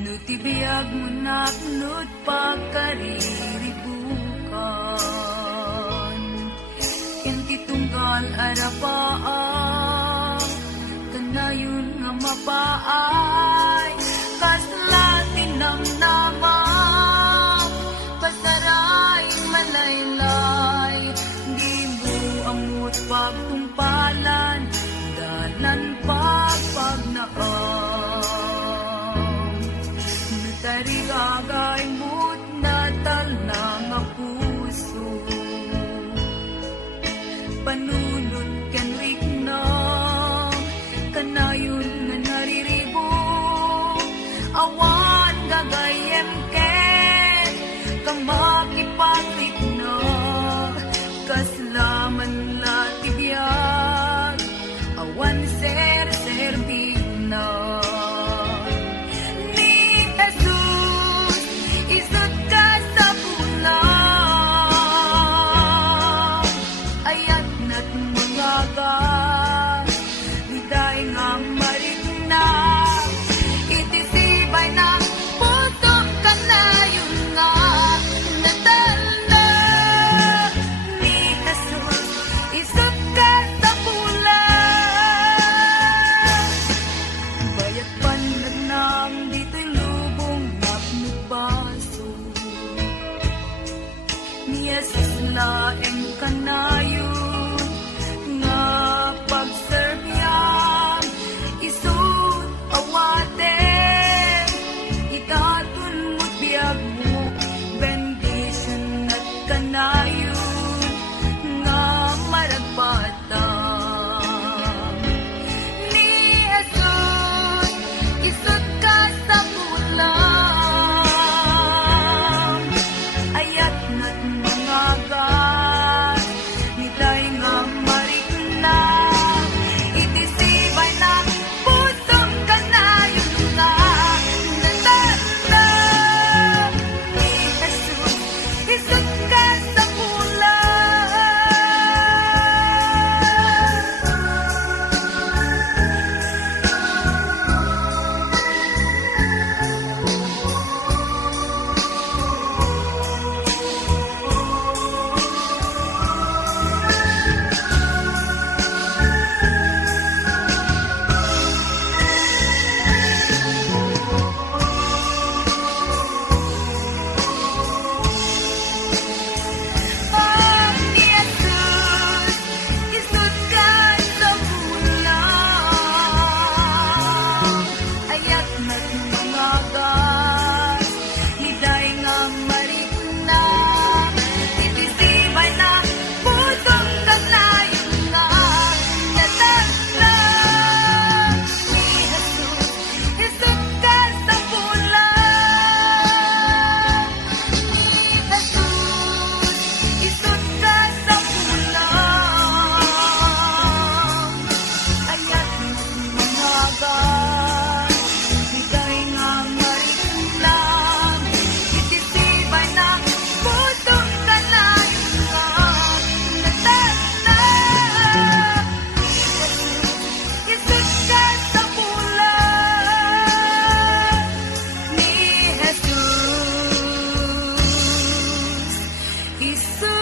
Nutibiyag mo naknut pagkariribukan. Inti tunggal arapaan, kanayon nga mapaay, kaslatin namnamang, pasaray malaylay, di mo amot pagtumpalan, dalan pagnaam. Nutarigagay mo't natal na nga puso, panunod kanwik na, kanayon nga nariribo, awan gagayem ken, kamakipaglik na, kaslaman latibiyag, awan ser-serbig na. Ni Jesus, isut ka sa pulang, ayat na't mga gas, niday nga marigna, itisibay na puso ka na yun nga, natal na. Ni Jesus, isut ka sa pulang, bayat panlagnang dito'y lubong napnubaso, ni Jesus laeng kanayon nga pagserbyang, isut awaten, itatun mo't biyag mo, bendition at kanayon nga maragpatang. Ni Jesus, isut ka sa pulang, ayat na't mga gas, nitay nga marikna, itisibay na pusong kanayon nga, natal na. Ni Jesus, isut ka sa pulang. Ni Jesus, isut ka sa pulang, ayat na't mga gas, niday nga marikna, itisibay na pusong kanayon nga, natal na. Ni Jesus, isut ka sa pulang, ni Jesus, isut ka sa pulang, ayat na't mga gas, niday nga marikna, itisibay na pusong kanayon nga, natal na. Ni Jesus, isut ka sa pulang, ni Jesus, isut